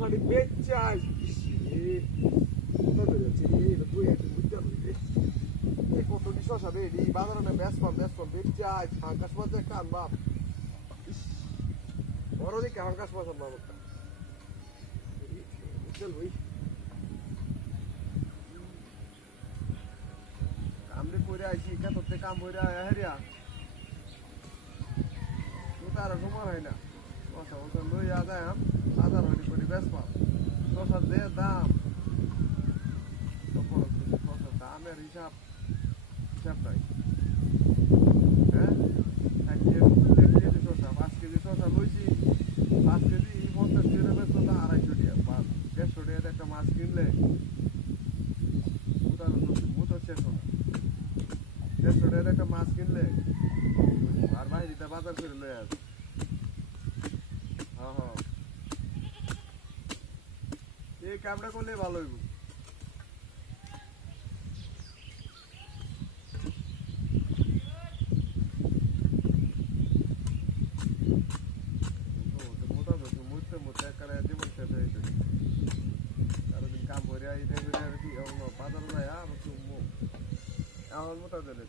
শশাটি বেচে আস কোথায় যাচ্ছে এটা তুই একদিন বুঝতে পারবি রে। বাজারে বেশ পাম বেশ পাম বেচে আস হাঙ্কাস মাঝে কান বাপ। বড় দিকে হাঙ্কাস মাছ আমার চল ভাই। কামড়ে পড়ে আইছি কে তোর কাম পড়ে হেরিয়া। তো তার ঘুমার হয় না। কথা বলতে লইয়া যায় আম হইনি করে পাম শশার দাম। শশার দামের হিসাব হিসাব নাই। হ্যাঁ? এক কেজি শশা, পাঁচ কেজি শশা লইছি। পাঁচ কেজি পঞ্চাশ কেজি বেশ তো আড়াইশো টাকা। পাঁচ একটা মাছ কিনলে মুতো শেষ হবে দেড়শো টাকার একটা মাছ কিনলে আর বাইরে বাজার করে লয়ে আসবে হ্যাঁ হ্যাঁ এই কামটা করলে ভালো হইব। মোটা বেশি মুহূর্তে মুহূর্তে একারে জীবন শেষ হয়ে যাবে সারাদিন কাম করে আইতে করে আর কি এখন বাজার যায় আর একটু মো- এখন মোটা দিলে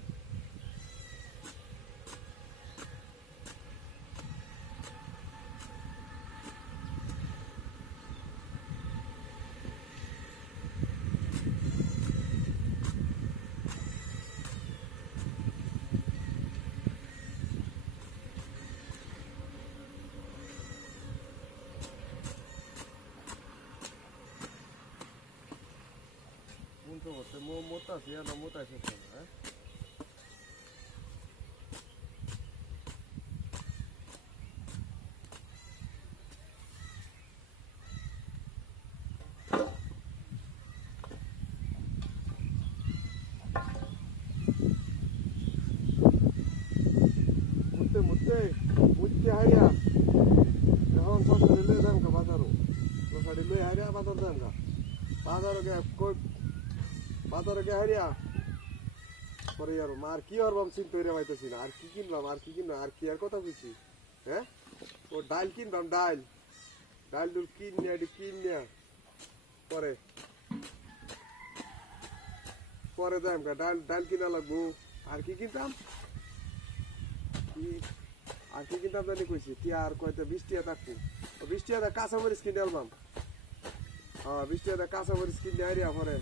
কোনটো করতে মো মোটা আছে না মোটা আছে হ্যাঁ মুতে মুতে মুতে হারিয়া এখন সসারি লই দাম কা বাজারও সসারি লই হারিয়া বাজার গে হারিয়া পরে আর মার কি আর বাম চিন্তা হইরা পাইতেছি না। আর কি কিনলাম, আর কি কিনলাম, আর কি আর কথা কইছি হ্যাঁ ও ডাল কিনবাম ডাল ডাল ডুল কিন কিন। নিয়া পরে? পরে দাম কা ডাল ডাল কিনা লাগবো। আর কি কিনতাম? কি? আর কি কিনতাম জানি কইছি, কি আর কয়টা বিশ টাকা থাকব বিশ টাকা কাঁচা মরিচ কিনে আলবাম হ্যাঁ বিশ টাকা কাঁচা মরিচ কিনে হারিয়া পরে।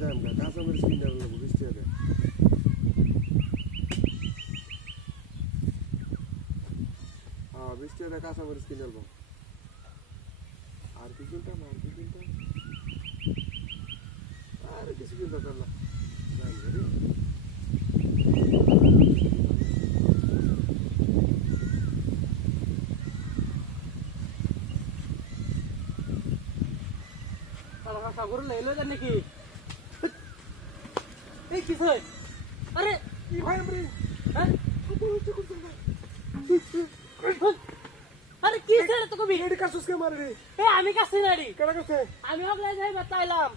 যাই আমরা কাঁচা মরিচ কিনে আনলাম বিশ টাকা। হ্যাঁ বিশ টাকা দিয়ে কাঁচা মরিচ কিনে আনলাম আর কি কিনতাম আর কি কিনতাম আর কিছু কিনতে পারলাম। সাগর লাইলো নাকি এই কি হয় আরে কি ভাই আমি হ্যাঁ? আরে কি ছেড়ে তো কবি এডি কাসুস কে মারে রে। এ আমি কাছে নাড়ি কেডা কাছে? আমি হগলাই যাই বাতাইলাম